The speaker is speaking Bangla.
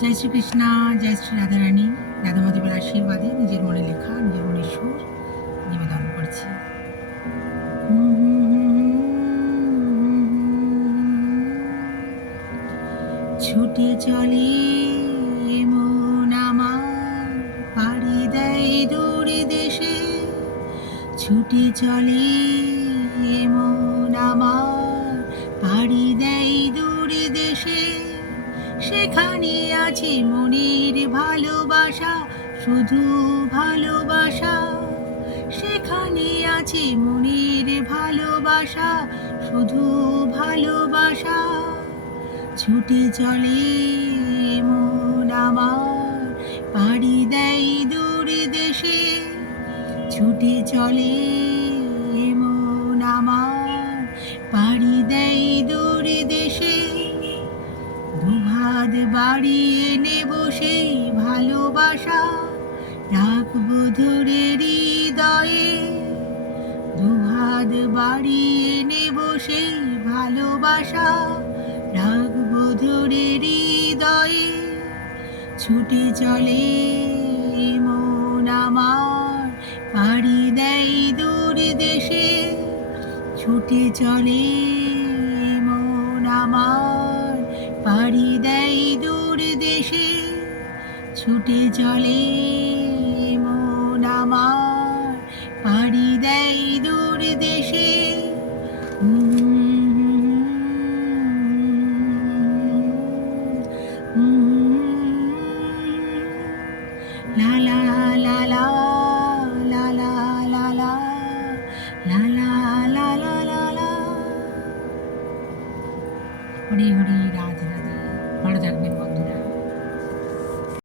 জয় শ্রীকৃষ্ণ, জয় শ্রী রাধারানী। রাধা মাধবের আশীর্বাদে নিজের মনে লেখা, নিজের মনের সুর নিবেদন করছি। ছুটে চলে মন আমার, পাড়ি দেয় দূর দেশে। ছুটে চলে মন আমার, পাড়ি দেয় দূর দেশে। সেখানে আছে মনের ভালোবাসা, শুধু ভালোবাসা। সেখানে আছে মনের ভালোবাসা, শুধু ভালোবাসা। ছুটে চলে মন আমার, পাড়ি দেয় দূর দেশে। ছুটে চলে মন আমার, পাড়ি দেয় দূর দেশে। দুহাত বাড়িয়ে নেব সেই ভালোবাসা, রাখবো ধরে হৃদয়ে। দুহাত বাড়িয়ে নেব সেই ভালোবাসা, রাখবো ধরে হৃদয়ে। ছুটে চলে মন আমার, পাড়ি দেয় দূর দেশে। ছুটে চলে মন আমার, পাড়ি দেয় দূর দেশে। ছুটে চলে মন আমার।